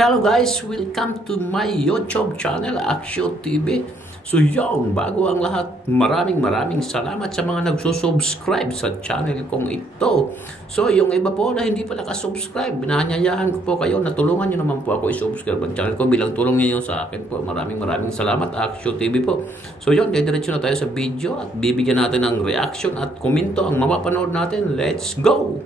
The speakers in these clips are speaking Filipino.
Hello guys, welcome to my YouTube channel, Aksyo TV. So yun, bago ang lahat, maraming salamat sa mga nagsusubscribe sa channel kong ito. So yung iba po na hindi pa nakasubscribe, binanyayahan ko po kayo na tulungan nyo naman po ako i-subscribe ang channel ko bilang tulong niyo sa akin po. Maraming salamat, Aksyo TV po. So yun, diretso na tayo sa video at bibigyan natin ng reaction at komento ang mapapanood natin. Let's go!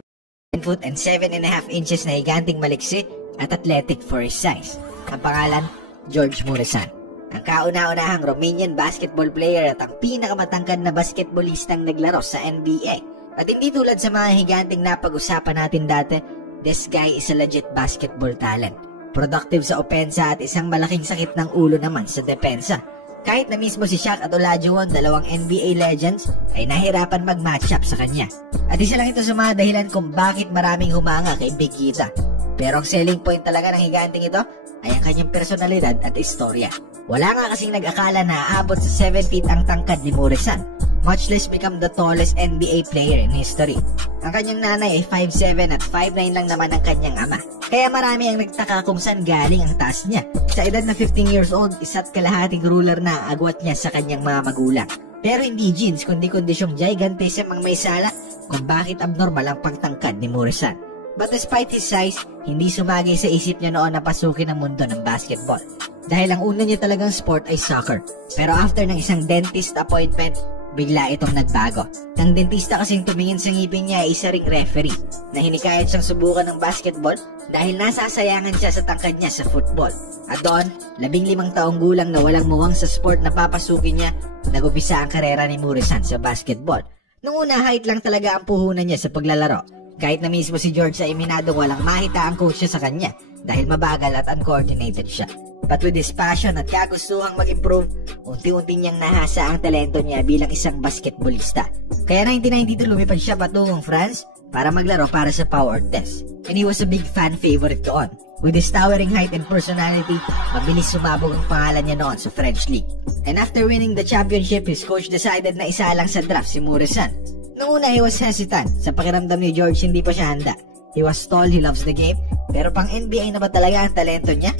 10 foot and 7.5 inches na higanting maliksi at athletic for his size. Ang pangalan, George Muresan. Ang kauna-unahang Romanian basketball player at ang pinakamatangkad na basketballistang naglaro sa NBA. At hindi tulad sa mga higanting napag-usapan natin dati, this guy is a legit basketball talent. Productive sa opensa at isang malaking sakit ng ulo naman sa depensa. Kahit na mismo si Shaq at Olajuwon, dalawang NBA legends, ay nahirapan mag-match up sa kanya. At isa lang ito sa mga dahilan kung bakit maraming humanga kay Big Kita. Pero ang selling point talaga ng higanting ito ay ang kanyang personalidad at istorya. Wala nga kasing nag-akala na aabot sa 7 feet ang tangkad ni Muresan, much less become the tallest NBA player in history. Ang kanyang nanay ay 5'7" at 5'9" lang naman ang kanyang ama. Kaya marami ang nagtaka kung saan galing ang taas niya. Sa edad na 15 years old, isa't kalahating ruler na ang agwat niya sa kanyang mga magulang. Pero hindi genes kundi kondisyong gigantism ang may sala kung bakit abnormal ang pagtangkad ni Muresan. But despite his size, hindi sumagi sa isip niya noon na pasukin ang mundo ng basketball. Dahil ang una niya talagang sport ay soccer. Pero after ng isang dentist appointment, bigla itong nagbago. Nang dentista kasing tumingin sa ngipin niya ay isa ring referee na hinikayat siyang subukan ng basketball dahil nasasayangan siya sa tangkad niya sa football. At doon, 15 taong gulang na walang muwang sa sport na papasukin niya, nag-upisa ang karera ni Muresan sa basketball. Nung una, height lang talaga ang puhunan niya sa paglalaro. Kahit na mismo si George ay iminadong walang mahita ang coach siya sa kanya dahil mabagal at uncoordinated siya. But with his passion at kagustuhang mag-improve, unti-unti niyang nahasa ang talento niya bilang isang basketballista. Kaya 1992 lumipad siya patungong France para maglaro para sa Power Test. And he was a big fan favorite doon. With his towering height and personality, mabilis sumabog ang pangalan niya noon sa French League. And after winning the championship, his coach decided na isalang sa draft si Muresan. Noong una, he was hesitant. Sa pakiramdam ni George, hindi pa siya handa. He was tall, he loves the game, pero pang NBA na ba talaga ang talento niya?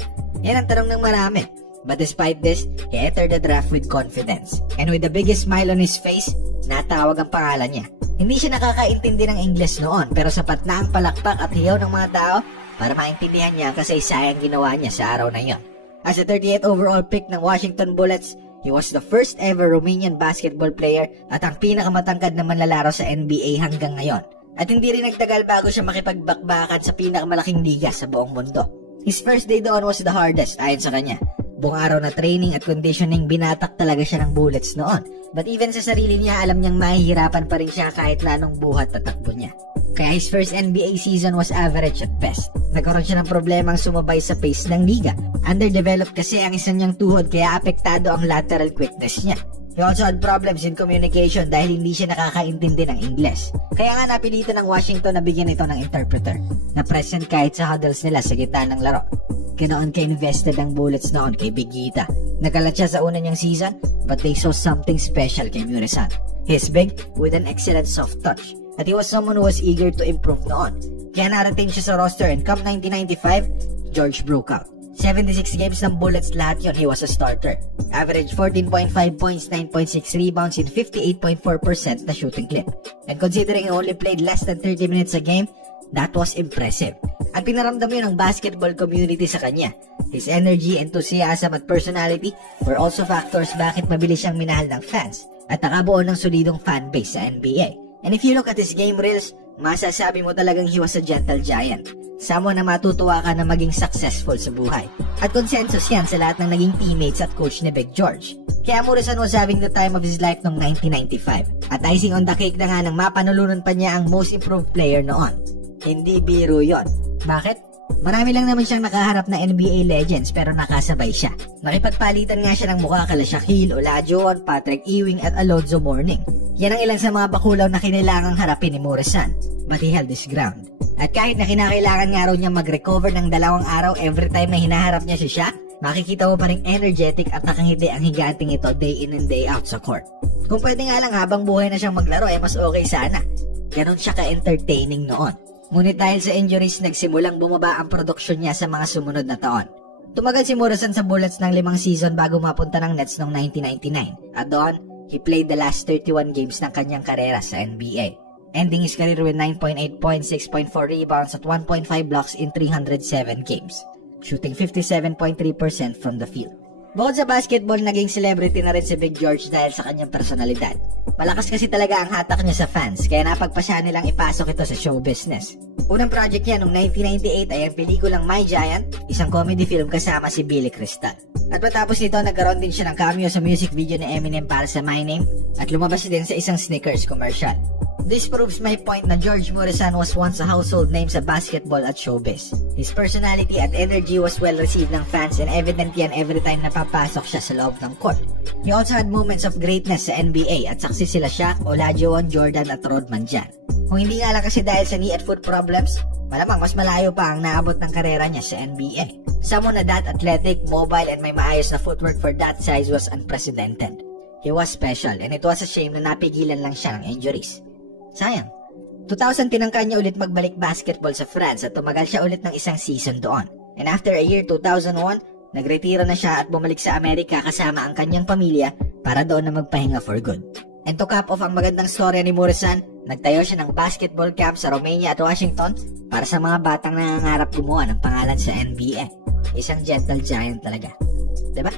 Yan ang tanong ng marami. But despite this, he entered the draft with confidence. And with the biggest smile on his face, natawag ang pangalan niya. Hindi siya nakakaintindi ng English noon, pero sapat na ang palakpak at hiyaw ng mga tao para maintindihan niya ang kasaysayang ginawa niya sa araw na iyon. As a 38th overall pick ng Washington Bullets, he was the first ever Romanian basketball player at ang pinakamatangkad na manlalaro sa NBA hanggang ngayon. At hindi rin nagtagal bago siya makipagbakbakan sa pinakamalaking liga sa buong mundo. His first day doon was the hardest ayon sa kanya. Buong araw na training at conditioning, binatak talaga siya ng Bullets noon. But even sa sarili niya, alam niyang mahihirapan pa rin siya kahit na anong buhat at takbo niya. Kaya his first NBA season was average at best. Nagkaroon siya ng problemang sumabay sa pace ng liga. Underdeveloped kasi ang isa niyang tuhod kaya apektado ang lateral quickness niya. He also had problems in communication dahil hindi siya nakakaintindi ng Ingles. Kaya nga napilitan ng Washington na bigyan ito ng interpreter na present kahit sa huddles nila sa gitna ng laro. Ganoon ka-invested ang Bullets noon kay Big Kita. Nagalat siya sa una niyang season, but they saw something special kay Muresan. He's big with an excellent soft touch. At he was someone who was eager to improve noon. Kaya na-retain siya sa roster and come 1995, George broke out. 76 games ng Bullets lahat yon, he was a starter. Average 14.5 points, 9.6 rebounds in 58.4% na shooting clip. And considering he only played less than 30 minutes a game, that was impressive. At pinaramdam yun ng basketball community sa kanya. His energy, enthusiasm at personality were also factors bakit mabilis siyang minahal ng fans at nakabuo ng solidong fanbase sa NBA. And if you look at his game reels, masasabi mo talagang he was a gentle giant. Someone na matutuwa ka na maging successful sa buhay. At consensus yan sa lahat ng naging teammates at coach ni Big George. Kaya Muresan was having the time of his life noong 1995. At icing on the cake na nga nang mapanulunan pa niya ang most improved player noon. Hindi biro yon. Bakit? Marami lang naman siyang nakaharap na NBA legends pero nakasabay siya. Nakipagpalitan nga siya ng mukha kala Shaquille, Olajuwon, Patrick Ewing at Alonzo Mourning. Yan ang ilan sa mga bakulaw na kinailangang harapin ni Muresan. But he held his ground. At kahit na kinakailangan nga raw niya mag-recover ng 2 araw every time na hinaharap niya si Shaq, makikita mo pa rin energetic at nakangiti ang higanting ito day in and day out sa court. Kung pwede nga lang habang buhay na siyang maglaro mas okay sana. Ganon siya ka-entertaining noon. Ngunit dahil sa injuries, nagsimulang bumaba ang produksyon niya sa mga sumunod na taon. Tumagal si Morrison sa Bullets ng 5 season bago mapunta ng Nets noong 1999 at doon, he played the last 31 games ng kanyang karera sa NBA, ending his career with 9.8 points, 6.4 rebounds at 1.5 blocks in 307 games, shooting 57.3% from the field. Bukod sa basketball, naging celebrity na rin si Big George dahil sa kanyang personalidad. Malakas kasi talaga ang hatak niya sa fans, kaya napagpasya nilang ipasok ito sa show business. Unang project niya noong 1998 ay ang pelikulang My Giant, isang comedy film kasama si Billy Crystal. At matapos nito, nagkaroon din siya ng cameo sa music video ni Eminem para sa My Name at lumabas din sa isang Snickers commercial. This proves my point na George Morrison was once a household name sa basketball at showbiz. His personality at energy was well received ng fans and evident yan every time na papasok siya sa loob ng court. He also had moments of greatness sa NBA at saksi sila Shaq, Olajuwon, Jordan at Rodman dyan. Kung hindi nga lang kasi dahil sa knee at foot problems, malamang mas malayo pa ang naabot ng karera niya sa NBA. Someone na that athletic, mobile and may maayos na footwork for that size was unprecedented. He was special and it was a shame na napigilan lang siya ng injuries. Sayang. 2000 tinangka niya ulit magbalik basketball sa France at tumagal siya ulit ng isang season doon. And after a year 2001, nagretiro na siya at bumalik sa Amerika kasama ang kanyang pamilya para doon na magpahinga for good. And to cap off ang magandang storya ni Morrison, nagtayo siya ng basketball camp sa Romania at Washington para sa mga batang nangangarap gumawa ng pangalan sa NBA. Isang gentle giant talaga. Diba?